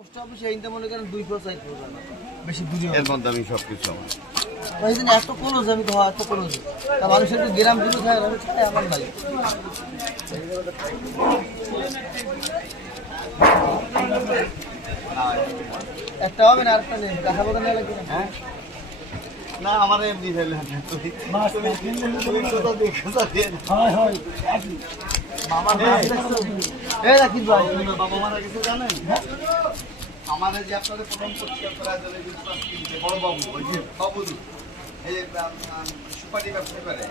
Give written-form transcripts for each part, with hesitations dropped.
post অফিসে এইটা মনে করেন 2 সাইড প্রোগ্রাম বেশি দূরে এর মধ্যে আমি সবকিছু আমার ওই দিন এত ক্লোজ আমি তো এত ক্লোজ তা মানুষের একটু গ্রাম দূরে থাকে আমি চাই আমার নাই একটা হবে না আরেকটা নেই দেখা বলতে নিয়ে লাগবে হ্যাঁ না আমার এমনি ফেলে তুমি তো দেখছো হয় হয় মামা এই রাখি ভাই বাবা মারা কিছু জানেন আমাদের যে আপনাদের প্রথম পরিষ্কার করার জন্য বড় বাবু ওই যে বাবু এই যে সুপারি ব্যবসা করে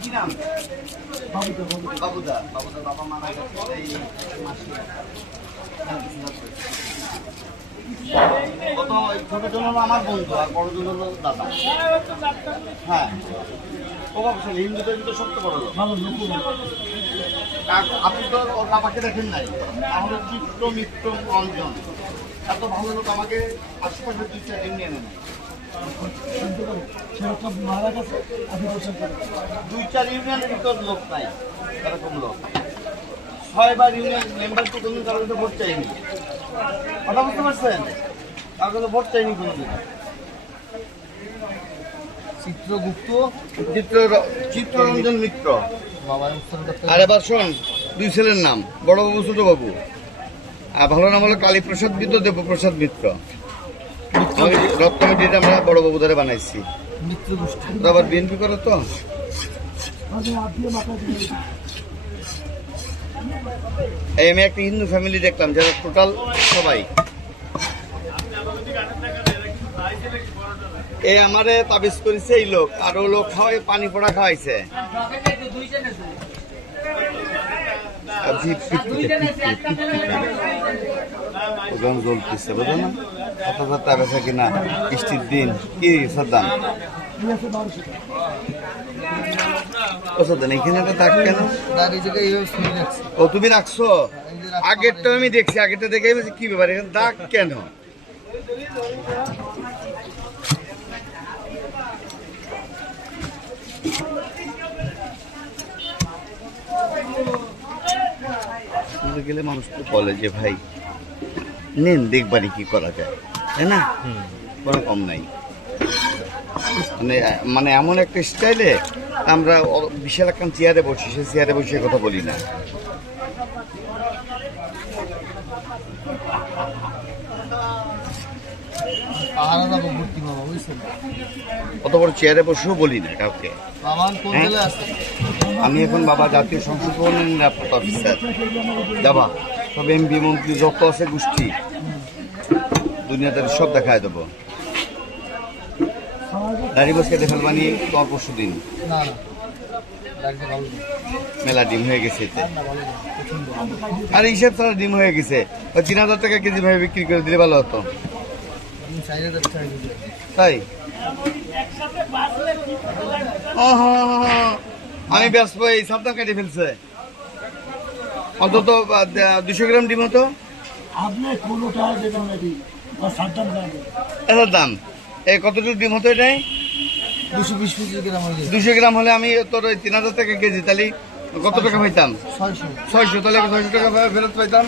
কি নাম বাবুদা বাবা মারা গেছে এই মাসে ছোট জন হলো আমার বন্ধু আর বড় জন হলো দাদা হ্যাঁ প্রভাবশালী হিন্দুদের ভিতরে সবচেয়ে বড় লোক আপনি তো ওর বাবাকে দেখেন নাই তাহলে চিত্র মিত্র অঞ্জন এত ভালো লোক আমাকে আশেপাশে 2-4 দিন নিয়ে নেন 2-4 ইউনিয়নের ভিতর লোক নাই এরকম লোক 6বার ইউনিয়ন মেম্বার তো কোনো কারণে ভোট চাইনি কথা বুঝতে পারছেন কারো ভোট চাইনি কোনোদিন চিত্ররঞ্জন মিত্র আর এবার শোন 2 ছেলের নাম বড় বাবু ছোট বাবু আর ভালো নাম হলো কালীপ্রসাদ মিত্র দেবপ্রসাদ মিত্র রথ কমিটিতে আমরা বড় বাবু ধরে বানাইছি আবার বিএনপি করে তো এই আমি একটা হিন্দু ফ্যামিলি দেখলাম যারা টোটাল সবাই এই আমারে তাবিজ করেছে এই লোক আরো লোক খাওয়াই পানি পড়া খাওয়াইছে জ্বলতেছে বুঝো না কথা বেচা কিনা বৃষ্টির দিন কি সাদ্দাম এখানে তাক কেন ও তুমি রাখছো আগেরটা আমি দেখছি আগেরটা দেখে কি ব্যাপার এখানে দাগ কেন গেলে মানুষ তো বলে যে ভাই নেন দেখবারই কি করা যায় তাই না কোনো কম নাই মানে এমন একটা স্টাইলে আমরা বিশাল একটা চেয়ারে বসি সে চেয়ারে বসে কথা বলি না কত বড় চেয়ারে বসেও বলি না কাউকে আমি এখন বাবা জাতীয় সংসদ ভবনের নিরাপত্তা অফিসার যাবা সব এমপি মন্ত্রী যত আছে গোষ্ঠী দুনিয়াতে সব দেখায় দেবো দাড়ি বসকে দেখাল বানি তোমার পরশু দিন মেলা ডিম হয়ে গেছে আর হিসেব ছাড়া ডিম হয়ে গেছে 3,000 টাকা কেজি ভাবে বিক্রি করে দিলে ভালো হতো তাই আমি ব্যস্ত এই সব দাম কেটে ফেলছে অন্তত 200 গ্রাম ডিম হতো দাম এই কতটুকু ডিম হতো এটাই 200 গ্রাম হলে আমি তোর 3,000 টাকা কেজি তাহলে কত টাকা পাইতাম 600 তাহলে 600 টাকা ফেরত পাইতাম